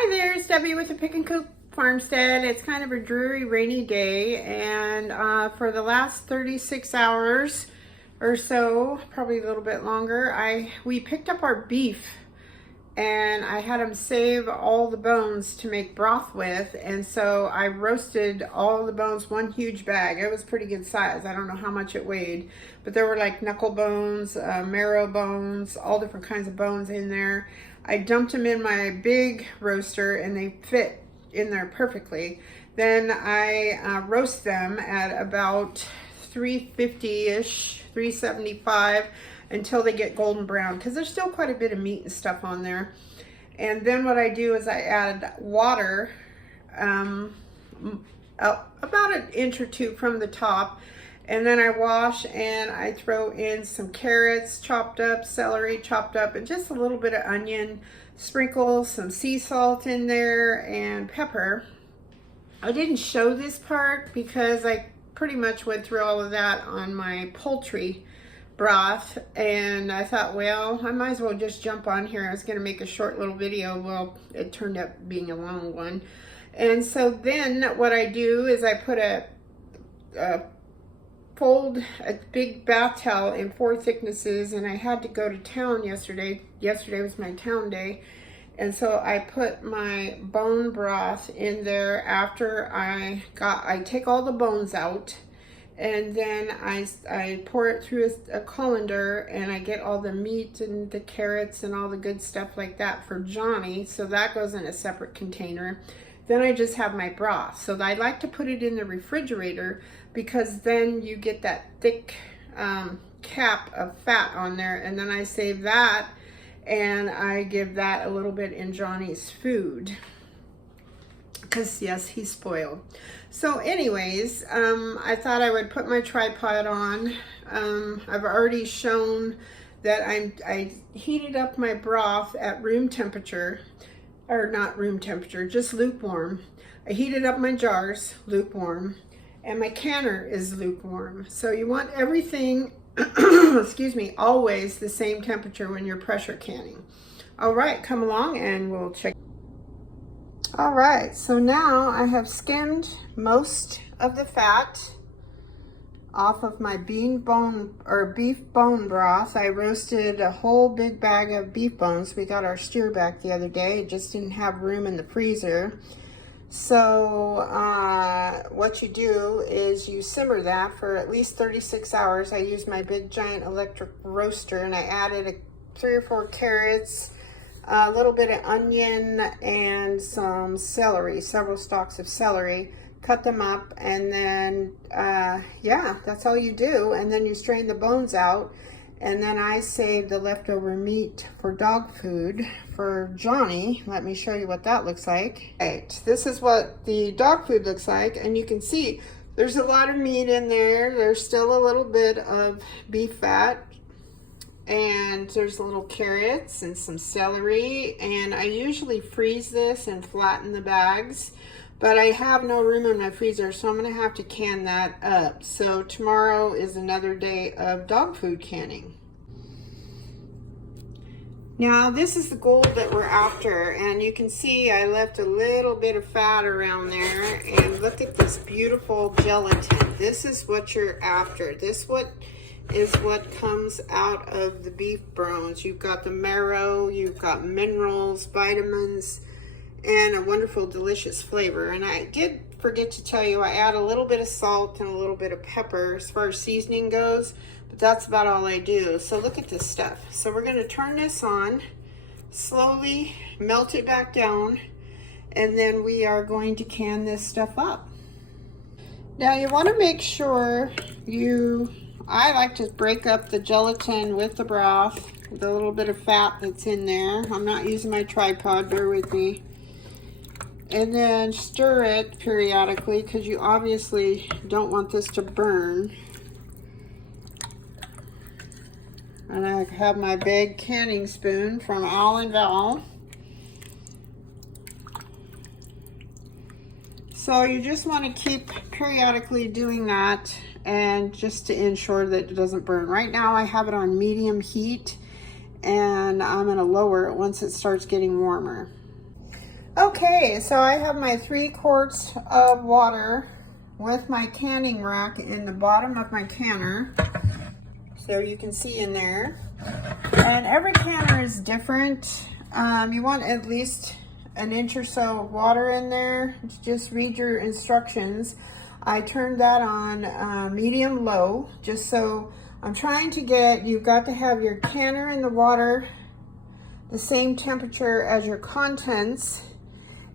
Hi there, it's Debbie with the Pick and Cook Farmstead. It's kind of a dreary, rainy day, and for the last 36 hours or so, probably a little bit longer, we picked up our beef, and I had them save all the bones to make broth with, and so I roasted all the bones, one huge bag. It was pretty good size. I don't know how much it weighed, but there were like knuckle bones, marrow bones, all different kinds of bones in there. I dumped them in my big roaster and they fit in there perfectly. Then I roast them at about 350-ish, 375 until they get golden brown, because there's still quite a bit of meat and stuff on there. And then what I do is I add water, about an inch or two from the top, and then I wash and I throw in some carrots chopped up, celery chopped up, and just a little bit of onion, sprinkle some sea salt in there and pepper. I didn't show this part because I pretty much went through all of that on my poultry broth, and I thought, well, I might as well just jump on here. I was going to make a short little video. Well, it turned up being a long one. And so then what I do is I put fold a big bath towel in 4 thicknesses, and I had to go to town yesterday. Yesterday was my town day, and so I put my bone broth in there after I take all the bones out, and then I pour it through a colander, and I get all the meat and the carrots and all the good stuff like that for Johnny, so that goes in a separate container. Then I just have my broth. So I like to put it in the refrigerator because then you get that thick cap of fat on there, and then I save that and I give that a little bit in Johnny's food because yes, he's spoiled. So anyways, I thought I would put my tripod on. I've already shown that I heated up my broth at room temperature, or not room temperature, just lukewarm. I heated up my jars, lukewarm, and my canner is lukewarm. So you want everything, excuse me, always the same temperature when you're pressure canning. All right, come along and we'll check. All right, so now I have skimmed most of the fat off of my beef bone broth. I roasted a whole big bag of beef bones. We got our steer back the other day. It just didn't have room in the freezer. So what you do is you simmer that for at least 36 hours. I used my big giant electric roaster, and I added 3 or 4 carrots, a little bit of onion, and some celery, several stalks of celery. Cut them up, and then yeah, that's all you do. And then you strain the bones out, and then I save the leftover meat for dog food for Johnny. Let me show you what that looks like. Right, this is what the dog food looks like, and you can see there's a lot of meat in there. There's still a little bit of beef fat, and there's little carrots and some celery, and I usually freeze this and flatten the bags, but I have no room in my freezer, so I'm gonna have to can that up. So tomorrow is another day of dog food canning. Now this is the gold that we're after, and you can see I left a little bit of fat around there, and look at this beautiful gelatin. This is what you're after. This is what comes out of the beef bones. You've got the marrow, you've got minerals, vitamins, and a wonderful, delicious flavor. And I did forget to tell you, I add a little bit of salt and a little bit of pepper as far as seasoning goes, but that's about all I do. So look at this stuff. So we're gonna turn this on, slowly melt it back down, and then we are going to can this stuff up. Now you wanna make sure I like to break up the gelatin with the broth, the little bit of fat that's in there. I'm not using my tripod, bear with me. And then stir it periodically, because you obviously don't want this to burn. And I have my big canning spoon from All & Val. So you just want to keep periodically doing that, and just to ensure that it doesn't burn. Right now I have it on medium heat, and I'm going to lower it once it starts getting warmer. Okay, so I have my 3 quarts of water with my canning rack in the bottom of my canner. So you can see in there. And every canner is different. You want at least an inch or so of water in there. Just read your instructions. I turned that on medium low, just so I'm trying to get, you've got to have your canner in the water the same temperature as your contents,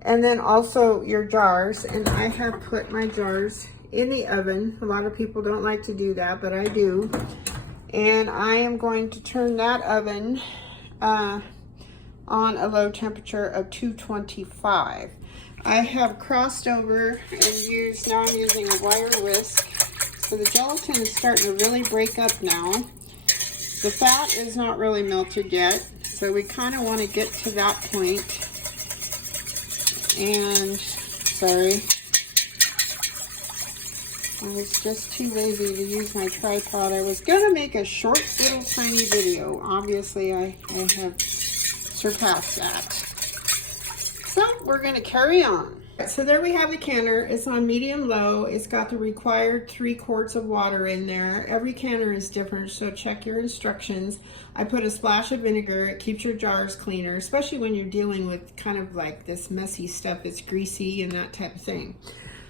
and then also your jars. And I have put my jars in the oven. A lot of people don't like to do that, but I do. And I am going to turn that oven on a low temperature of 225. I have crossed over and used, now I'm using a wire whisk. So the gelatin is starting to really break up now. The fat is not really melted yet, so we kind of want to get to that point. And, sorry, I was just too lazy to use my tripod. I was going to make a short little tiny video. Obviously, I have surpassed that. So we're going to carry on. So there we have the canner. It's on medium low. It's got the required 3 quarts of water in there. Every canner is different, so check your instructions. I put a splash of vinegar. It keeps your jars cleaner, especially when you're dealing with kind of like this messy stuff. It's greasy and that type of thing.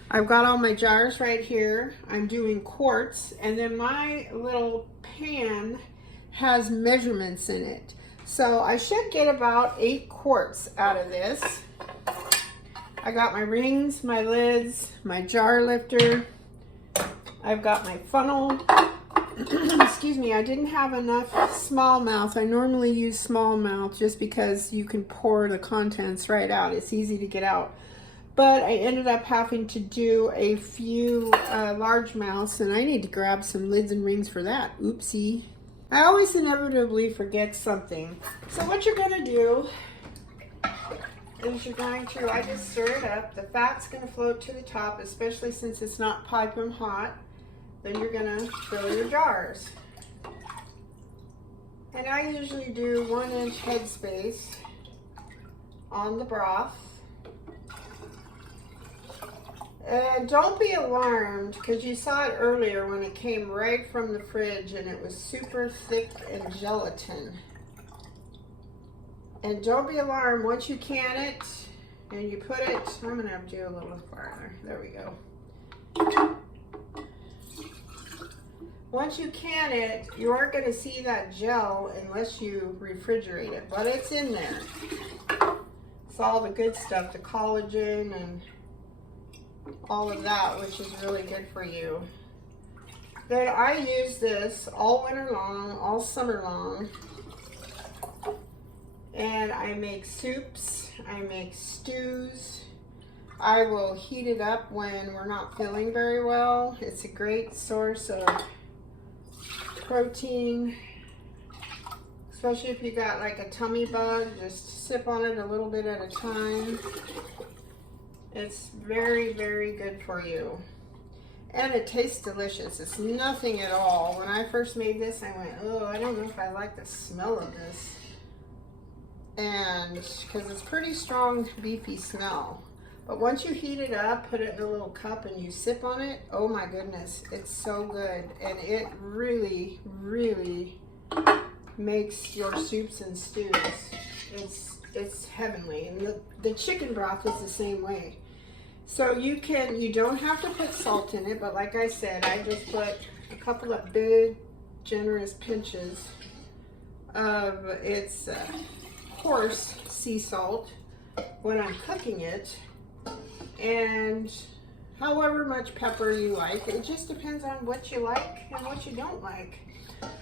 I've got all my jars right here. I'm doing quarts, and then my little pan has measurements in it. So I should get about 8 quarts out of this. I got my rings, my lids, my jar lifter. I've got my funnel. Excuse me, I didn't have enough small mouth. I normally use small mouth just because you can pour the contents right out. It's easy to get out. But I ended up having to do a few large mouths, and I need to grab some lids and rings for that. Oopsie. I always inevitably forget something. So what you're gonna do is you're going to, I just stir it up. The fat's gonna float to the top, especially since it's not piping hot. Then you're gonna fill your jars. And I usually do 1-inch headspace on the broth. And don't be alarmed, because you saw it earlier when it came right from the fridge and it was super thick and gelatin. And don't be alarmed, once you can it and you put it, I'm gonna have to do a little farther. There we go. Once you can it, you aren't gonna see that gel unless you refrigerate it, but it's in there. It's all the good stuff, the collagen and all of that, which is really good for you. Then I use this all winter long, all summer long. And I make soups, I make stews. I will heat it up when we're not feeling very well. It's a great source of protein, especially if you got like a tummy bug. Just sip on it a little bit at a time. It's very, very good for you. And it tastes delicious. It's nothing at all. When I first made this, I went, oh, I don't know if I like the smell of this. And because it's pretty strong, beefy smell. But once you heat it up, put it in a little cup and you sip on it, oh my goodness, it's so good. And it really, really makes your soups and stews. It's heavenly. And the chicken broth is the same way. So you don't have to put salt in it, but like I said, I just put a couple of big, generous pinches of its coarse sea salt when I'm cooking it, and however much pepper you like. It just depends on what you like and what you don't like.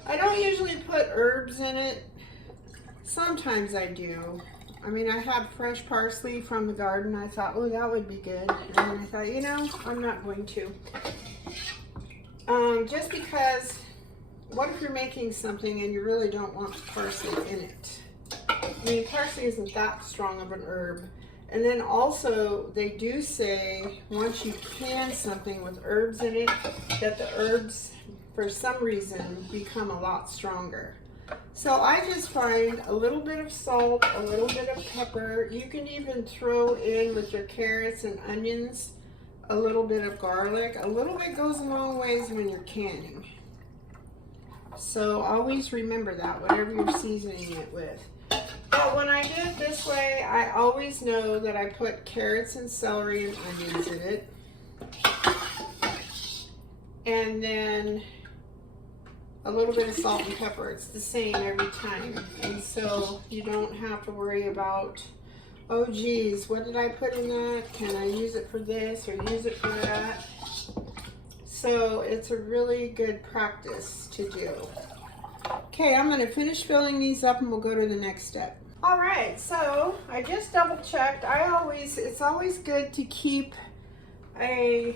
I don't usually put herbs in it. Sometimes I do. I mean, I had fresh parsley from the garden. I thought, oh, that would be good. And then I thought, you know, I'm not going to. Just because, what if you're making something and you really don't want parsley in it? I mean, parsley isn't that strong of an herb. And then also, they do say, once you can something with herbs in it, that the herbs, for some reason, become a lot stronger. So I just find a little bit of salt, a little bit of pepper. You can even throw in with your carrots and onions a little bit of garlic. A little bit goes a long ways when you're canning. So always remember that, whatever you're seasoning it with. But when I do it this way, I always know that I put carrots and celery and onions in it. And then a little bit of salt and pepper. It's the same every time. And so you don't have to worry about, oh geez, what did I put in that? Can I use it for this or use it for that? So it's a really good practice to do. Okay, I'm gonna finish filling these up and we'll go to the next step. All right, so I just double checked. It's always good to keep a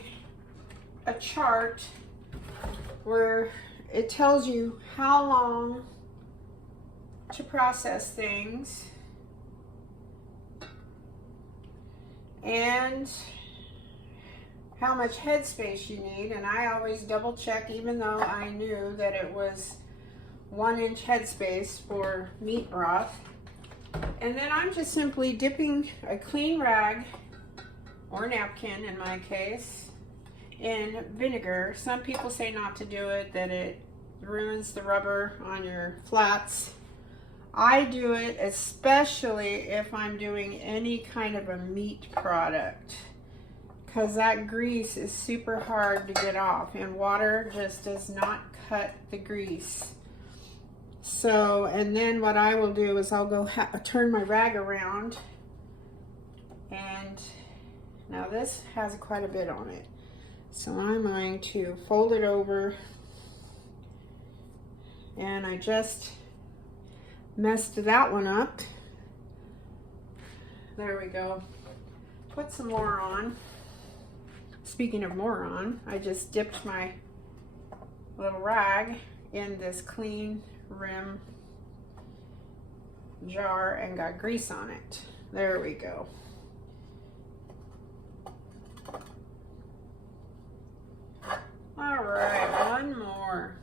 chart where it tells you how long to process things and how much headspace you need. And I always double check, even though I knew that it was 1-inch headspace for meat broth. And then I'm just simply dipping a clean rag or napkin in my case in vinegar. Some people say not to do it, that it ruins the rubber on your flats. I do it especially if I'm doing any kind of a meat product, because that grease is super hard to get off and water just does not cut the grease. So, and then what I will do is I'll go turn my rag around, and now this has quite a bit on it. So I'm going to fold it over, and I just messed that one up. There we go. Put some more on. Speaking of more on, I just dipped my little rag in this clean rim jar and got grease on it. There we go. All right, one more.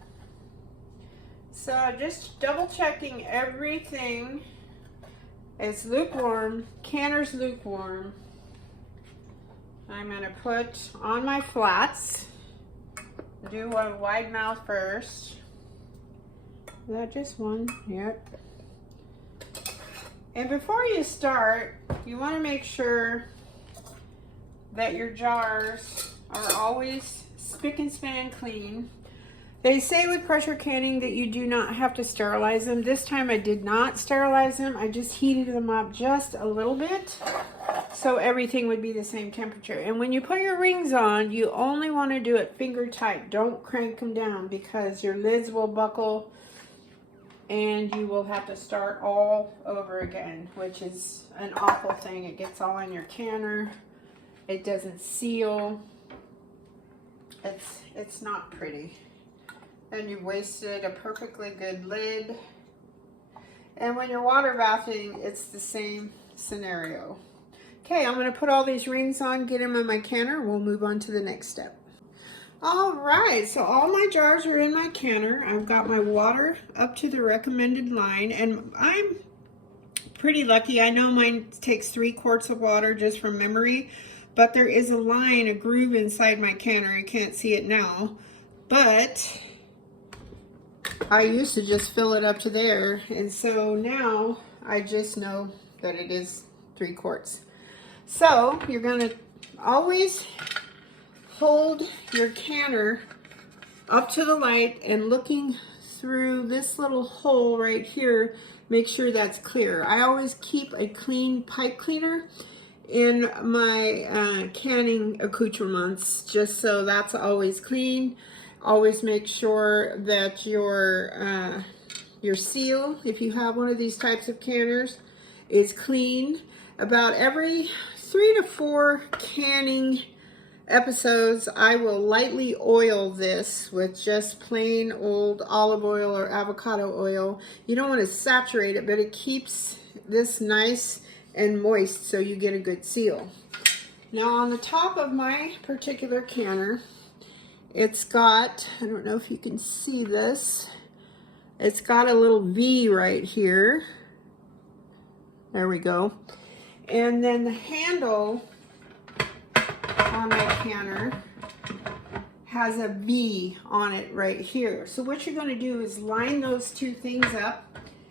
So just double checking everything. It's lukewarm, canner's lukewarm. I'm gonna put on my flats. Do a wide mouth first. Is that just one? Yep. And before you start, you want to make sure that your jars are always spick and span clean. They say with pressure canning that you do not have to sterilize them. This time I did not sterilize them. I just heated them up just a little bit so everything would be the same temperature. And when you put your rings on, you only want to do it finger tight. Don't crank them down because your lids will buckle and you will have to start all over again, which is an awful thing. It gets all in your canner. It doesn't seal. It's not pretty. And you've wasted a perfectly good lid. And when you're water bathing, it's the same scenario. Okay, I'm gonna put all these rings on, get them in my canner. We'll move on to the next step. All right, so all my jars are in my canner. I've got my water up to the recommended line, and I'm pretty lucky. I know mine takes 3 quarts of water just from memory, but there is a line, a groove inside my canner. You can't see it now, but I used to just fill it up to there, and so now I just know that it is 3 quarts. So you're gonna always hold your canner up to the light and looking through this little hole right here, make sure that's clear. I always keep a clean pipe cleaner in my canning accoutrements, just so that's always clean. Always make sure that your seal, if you have one of these types of canners, is clean. About every 3 to 4 canning episodes, I will lightly oil this with just plain old olive oil or avocado oil. You don't want to saturate it, but it keeps this nice and moist so you get a good seal. Now on the top of my particular canner, it's got, I don't know if you can see this, It's got a little V right here. There we go. And then the handle on my canner has a V on it right here. So what you're going to do is line those two things up.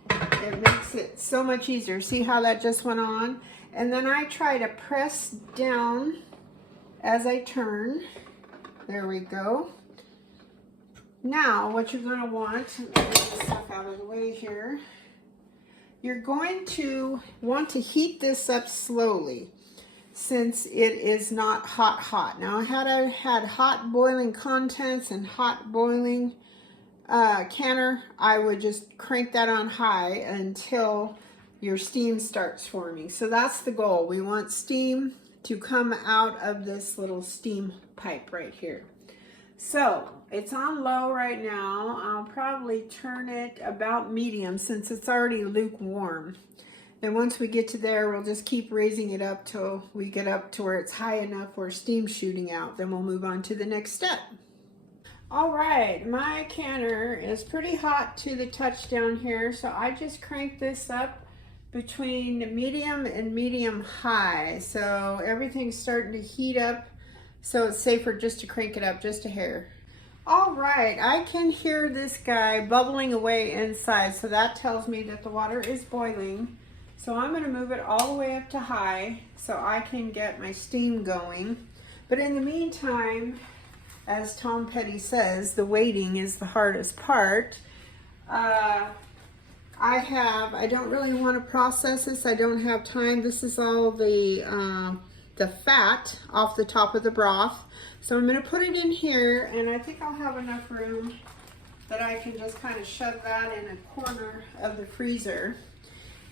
It makes it so much easier. See how that just went on? And then I try to press down as I turn. There we go. Now what you're going to want, let me get this stuff out of the way here. You're going to want to heat this up slowly, since it is not hot. Now had I had hot boiling contents and hot boiling canner, I would just crank that on high until your steam starts forming. So that's the goal. We want steam to come out of this little steam pipe right here. So it's on low right now. I'll probably turn it about medium since it's already lukewarm. And once we get to there, we'll just keep raising it up till we get up to where it's high enough where steam's shooting out. Then we'll move on to the next step. All right, my canner is pretty hot to the touch down here, so I just crank this up between medium and medium high. So everything's starting to heat up, so it's safer just to crank it up just a hair. All right, I can hear this guy bubbling away inside, so that tells me that the water is boiling. So I'm going to move it all the way up to high so I can get my steam going. But in the meantime, as Tom Petty says, the waiting is the hardest part. I don't really want to process this. I don't have time. This is all the fat off the top of the broth. So I'm going to put it in here, and I think I'll have enough room that I can just kind of shove that in a corner of the freezer.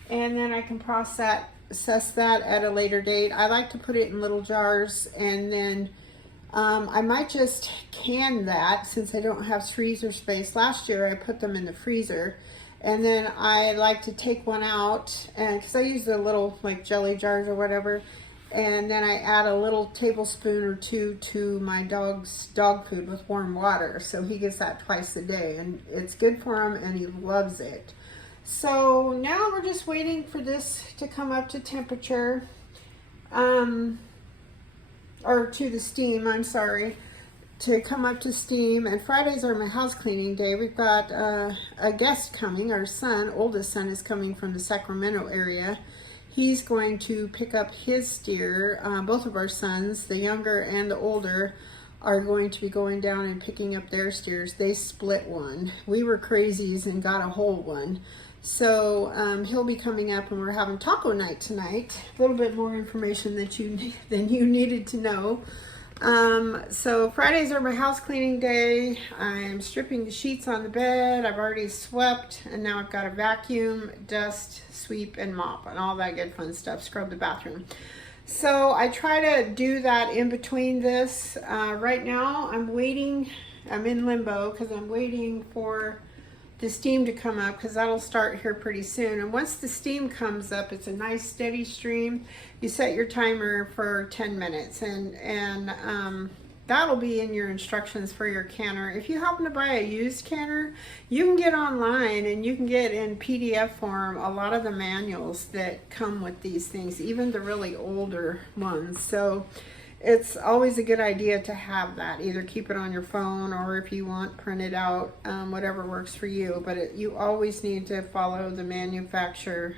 And then I can process that at a later date. I like to put it in little jars, and then I might just can that since I don't have freezer space. Last year I put them in the freezer, and then I like to take one out, and because I use the little like jelly jars or whatever, and then I add a little tablespoon or two to my dog's dog food with warm water, so he gets that twice a day, and it's good for him and he loves it. So now we're just waiting for this to come up to temperature, or to the steam, I'm sorry, to come up to steam. And Fridays are my house cleaning day. We've got a guest coming. Our son, oldest son, is coming from the Sacramento area. He's going to pick up his steer. Both of our sons, the younger and the older, are going to be going down and picking up their steers. They split one. We were crazies and got a whole one. So he'll be coming up, and we're having taco night tonight. A little bit more information than you needed to know. So Fridays are my house cleaning day. I'm stripping the sheets on the bed. I've already swept, and now I've got to vacuum, dust, sweep, and mop, and all that good fun stuff. Scrub the bathroom. So I try to do that in between this. Right now I'm waiting. I'm in limbo because I'm waiting for the steam to come up, because that'll start here pretty soon. And once the steam comes up, it's a nice steady stream. You set your timer for 10 minutes, and that'll be in your instructions for your canner. If you happen to buy a used canner, you can get online and you can get in PDF form a lot of the manuals that come with these things, even the really older ones. So it's always a good idea to have that. Either keep it on your phone, or if you want, print it out, whatever works for you. But you always need to follow the manufacturer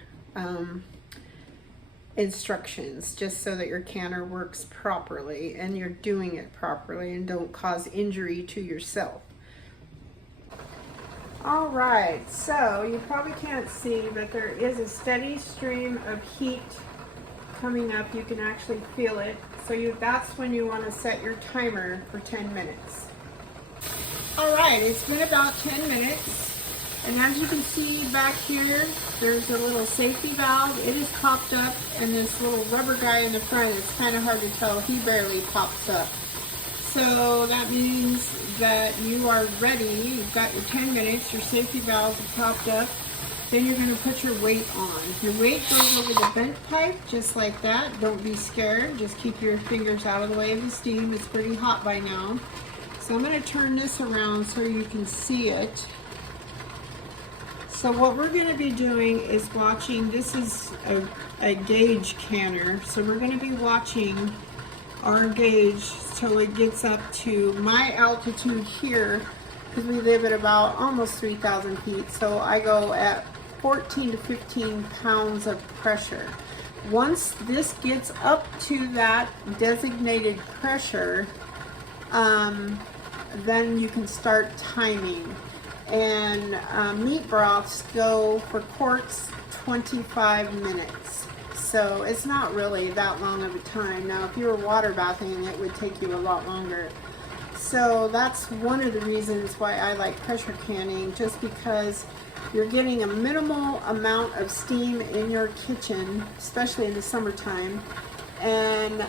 instructions, just so that your canner works properly and you're doing it properly and don't cause injury to yourself. All right, so you probably can't see, but there is a steady stream of heat coming up. You can actually feel it. So that's when you want to set your timer for 10 minutes. All right, it's been about 10 minutes. And as you can see back here, there's a little safety valve. It is popped up, and this little rubber guy in the front, it's kind of hard to tell. He barely pops up. So that means that you are ready. You've got your 10 minutes, your safety valve is popped up. Then you're going to put your weight on. Your weight goes over the vent pipe, just like that. Don't be scared. Just keep your fingers out of the way of the steam. It's pretty hot by now. So I'm going to turn this around so you can see it. So what we're going to be doing is watching, this is a gauge canner, so we're going to be watching our gauge till it gets up to my altitude here, because we live at about almost 3,000 feet, so I go at 14 to 15 pounds of pressure. Once this gets up to that designated pressure, then you can start timing. And meat broths go for quarts 25 minutes. So it's not really that long of a time. Now if you were water bathing, it would take you a lot longer. So that's one of the reasons why I like pressure canning, just because you're getting a minimal amount of steam in your kitchen, especially in the summertime, and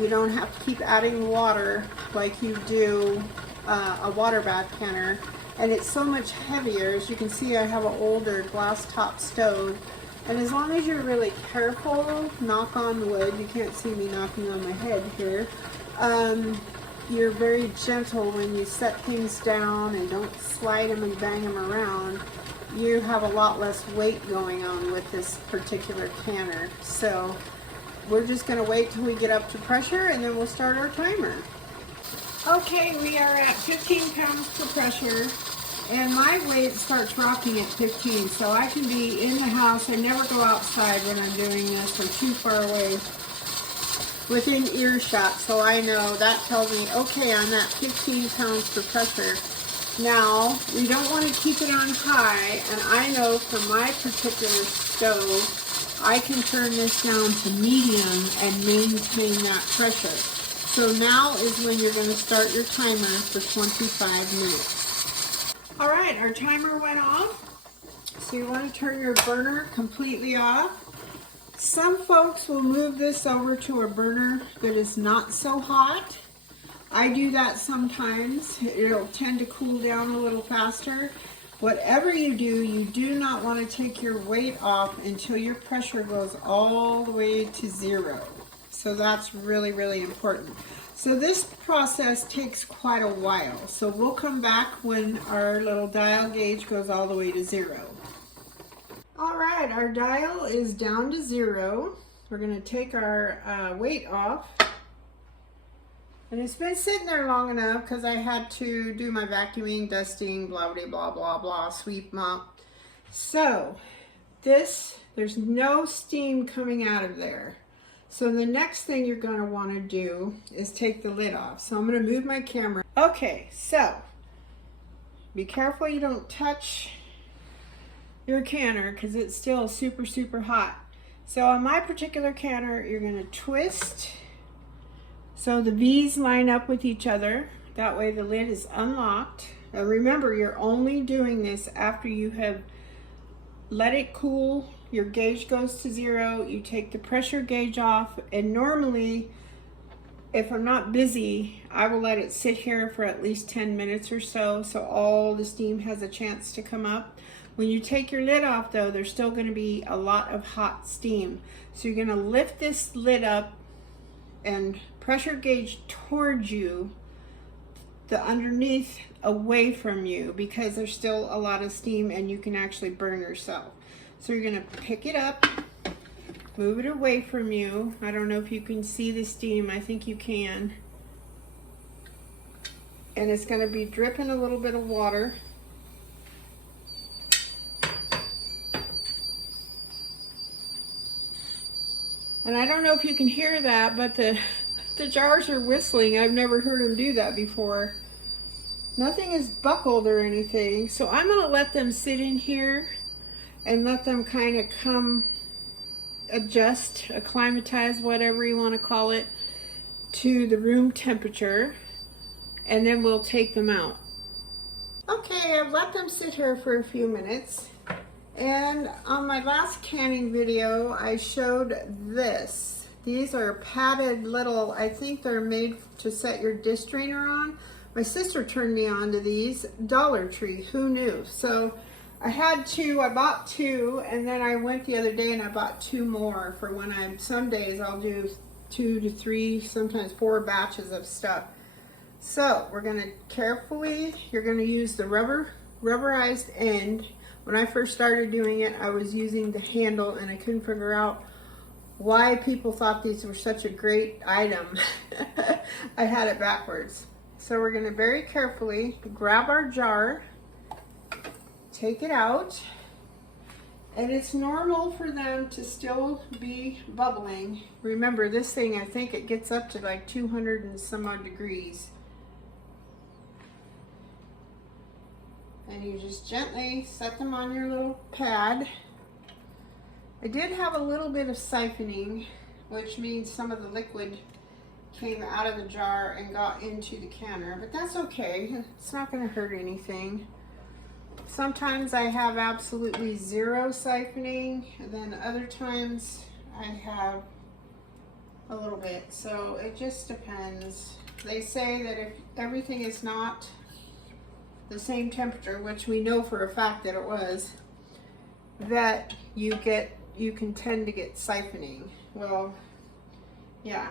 you don't have to keep adding water like you do a water bath canner. And it's so much heavier. As you can see, I have an older glass top stove, and as long as you're really careful, knock on wood, you can't see me knocking on my head here, you're very gentle when you set things down and don't slide them and bang them around. You have a lot less weight going on with this particular canner. So we're just going to wait till we get up to pressure, and then we'll start our timer. Okay, we are at 15 pounds per pressure, and my weight starts dropping at 15, so I can be in the house. I never go outside when I'm doing this, or too far away within earshot, so I know that tells me, okay, I'm at 15 pounds per pressure. Now, we don't want to keep it on high, and I know for my particular stove, I can turn this down to medium and maintain that pressure. So now is when you're going to start your timer for 25 minutes. All right, our timer went off. So you want to turn your burner completely off. Some folks will move this over to a burner that is not so hot. I do that sometimes. It'll tend to cool down a little faster. Whatever you do not want to take your weight off until your pressure goes all the way to 0. So that's really, really important. So this process takes quite a while. So we'll come back when our little dial gauge goes all the way to 0. All right, our dial is down to 0. We're going to take our weight off. And it's been sitting there long enough because I had to do my vacuuming, dusting, blah, blah, blah, blah, blah, sweep, mop. So this, there's no steam coming out of there. So the next thing you're going to want to do is take the lid off. So I'm going to move my camera. Okay, so be careful you don't touch your canner because it's still super, super hot. So on my particular canner, you're going to twist so the V's line up with each other. That way the lid is unlocked. Now remember, you're only doing this after you have let it cool. Your gauge goes to 0. You take the pressure gauge off, and normally, if I'm not busy, I will let it sit here for at least 10 minutes or so, so all the steam has a chance to come up. When you take your lid off though, there's still going to be a lot of hot steam. So you're going to lift this lid up and pressure gauge towards you, the underneath away from you, because there's still a lot of steam and you can actually burn yourself. So you're going to pick it up, move it away from you. I don't know if you can see the steam. I think you can. And it's going to be dripping a little bit of water. And I don't know if you can hear that, but the jars are whistling. I've never heard them do that before. Nothing is buckled or anything. So I'm going to let them sit in here and let them kind of come adjust, acclimatize, whatever you want to call it, to the room temperature. And then we'll take them out. Okay, I've let them sit here for a few minutes. And on my last canning video, I showed this. These are padded little, I think they're made to set your dish drainer on. My sister turned me on to these. Dollar Tree, who knew? So I had two, I bought two, and then I went the other day and I bought 2 more for when I'm, some days I'll do 2 to 3, sometimes 4 batches of stuff. So we're gonna carefully, you're gonna use the rubberized end. When I first started doing it, I was using the handle and I couldn't figure out why people thought these were such a great item. I had it backwards. So we're going to very carefully grab our jar, take it out, and it's normal for them to still be bubbling. Remember, this thing, I think it gets up to like 200 and some odd degrees. And you just gently set them on your little pad. I did have a little bit of siphoning, which means some of the liquid came out of the jar and got into the canner, but that's okay. It's not going to hurt anything. Sometimes I have absolutely zero siphoning, and then other times I have a little bit, so it just depends. They say that if everything is not the same temperature, which we know for a fact that it was, that you can tend to get siphoning. Well, yeah,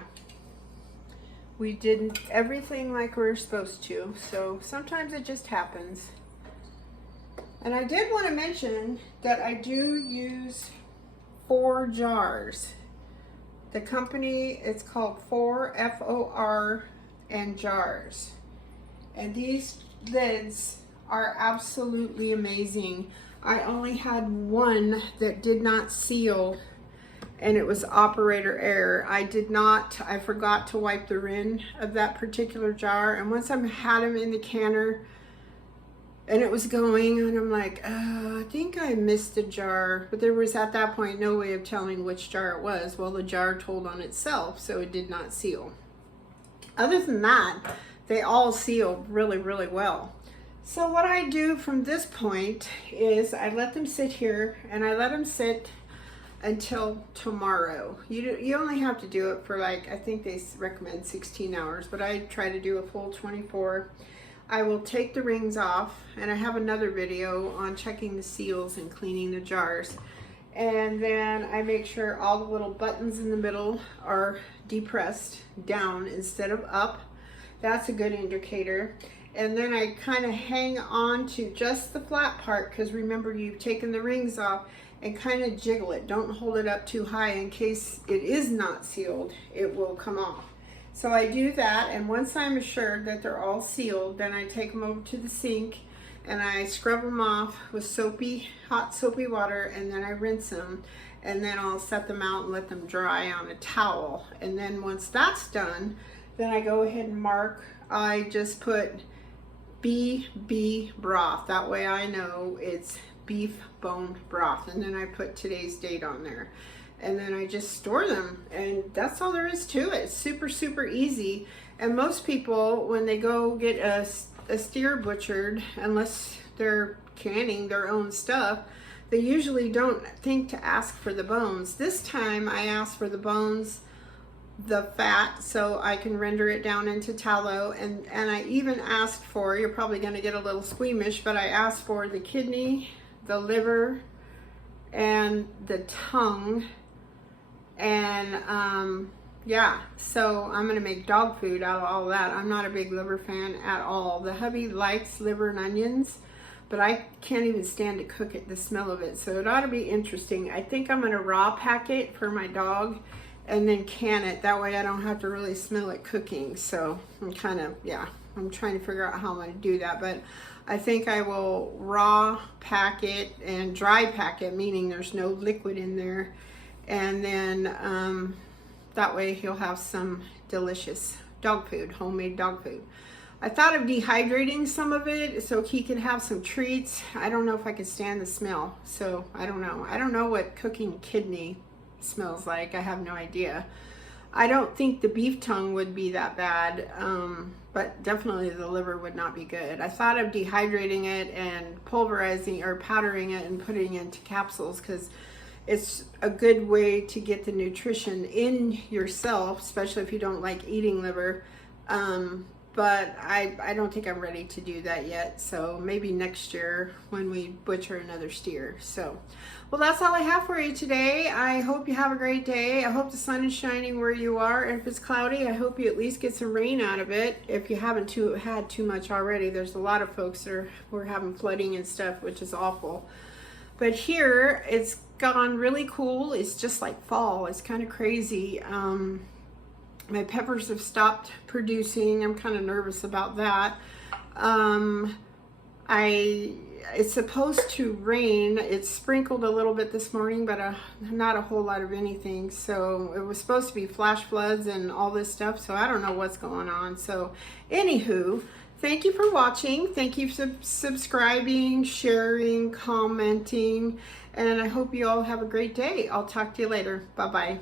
we didn't everything like we were supposed to, so sometimes it just happens. And I did want to mention that I do use 4 jars. The company, it's called F-O-R and jars. And these lids are absolutely amazing. I only had one that did not seal, and it was operator error. I forgot to wipe the rim of that particular jar, and once I had them in the canner and it was going, and I'm like, I think I missed a jar, but there was at that point no way of telling which jar it was. Well, the jar told on itself, so it did not seal. Other than that, they all seal really, really well. So what I do from this point is I let them sit here, and I let them sit until tomorrow. You only have to do it for, like, I think they recommend 16 hours, but I try to do a full 24. I will take the rings off, and I have another video on checking the seals and cleaning the jars. And then I make sure all the little buttons in the middle are depressed down instead of up. That's a good indicator. And then I kind of hang on to just the flat part, because remember, you've taken the rings off, and kind of jiggle it. Don't hold it up too high in case it is not sealed, it will come off. So I do that, and once I'm assured that they're all sealed, then I take them over to the sink and I scrub them off with hot soapy water, and then I rinse them, and then I'll set them out and let them dry on a towel. And then once that's done, then I go ahead and mark. I just put BB broth. That way I know it's beef bone broth, and then I put today's date on there. And then I just store them, and that's all there is to it. It's super, super easy. And most people, when they go get a steer butchered, unless they're canning their own stuff, they usually don't think to ask for the bones. This time I asked for the bones, the fat, so I can render it down into tallow, and I even asked for, you're probably going to get a little squeamish, but I asked for the kidney, the liver, and the tongue. And yeah, so I'm gonna make dog food out of all of that. I'm not a big liver fan at all. The hubby likes liver and onions, but I can't even stand to cook it, the smell of it. So it ought to be interesting. I think I'm gonna raw pack it for my dog and then can it. That way I don't have to really smell it cooking. So I'm kind of, yeah, I'm trying to figure out how I'm gonna do that. But I think I will raw pack it and dry pack it, meaning there's no liquid in there. And then that way he'll have some delicious dog food, homemade dog food. I thought of dehydrating some of it so he can have some treats. I don't know if I can stand the smell, so I don't know. I don't know what cooking kidney smells like. I have no idea. I don't think the beef tongue would be that bad, but definitely the liver would not be good. I thought of dehydrating it and pulverizing or powdering it and putting it into capsules, because it's a good way to get the nutrition in yourself, especially if you don't like eating liver. But I don't think I'm ready to do that yet. So maybe next year when we butcher another steer. So, well, that's all I have for you today. I hope you have a great day. I hope the sun is shining where you are. If it's cloudy, I hope you at least get some rain out of it. If you haven't had too much already, there's a lot of folks that we're having flooding and stuff, which is awful. But here it's gone really cool. It's just like fall. It's kind of crazy. My peppers have stopped producing. I'm kind of nervous about that. It's supposed to rain. It sprinkled a little bit this morning, but not a whole lot of anything. So it was supposed to be flash floods and all this stuff. So I don't know what's going on. So anywho, thank you for watching. Thank you for subscribing, sharing, commenting, and I hope you all have a great day. I'll talk to you later. Bye-bye.